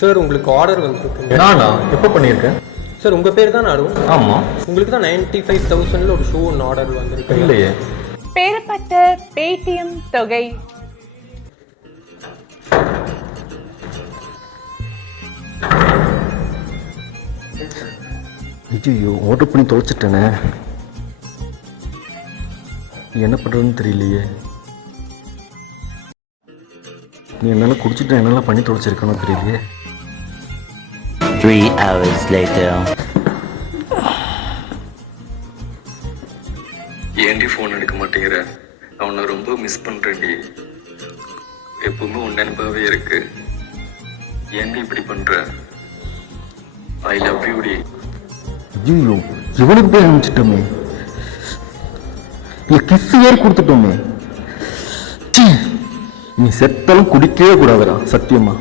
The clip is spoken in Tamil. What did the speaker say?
சார் உங்களுக்கு ஆர்டர் வந்துருக்குங்க. நானா எப்போ பண்ணியிருக்கேன்? சார் உங்கள் பேர் தான் அருண். ஆமாம். உங்களுக்கு தான் 95,000 ஒரு ஷூ ஒன்று ஆர்டர் வந்திருக்கு. இல்லையே. பெறப்பட்ட பேடிஎம் தொகை ஐயோ, ஆர்டர் பண்ணி தொலைச்சிட்டேனே, என்ன பண்ணுறதுன்னு தெரியலையே. நீ என்னால் குடிச்சிட்டு என்னெல்லாம் பண்ணி தொலைச்சிருக்கணும் தெரியலையே. 3 hours later. ஏன்டி ஃபோன் எடுக்க மாட்டேங்கிற? அவனை ரொம்ப மிஸ் பண்ணுறேன்டி. எப்பவுமே உன் நினைப்பாவே இருக்கு. ஏன்டி இப்படி பண்ற? ஐ லவ் யூ டி. ஐயோ, இவனுக்கு போய் அனுப்பிச்சிட்டோமே, கிஸ் வேறு கொடுத்துட்டோமே. நீ செத்தாலும் குடிக்கவே கூடாதுடா, சத்தியமா.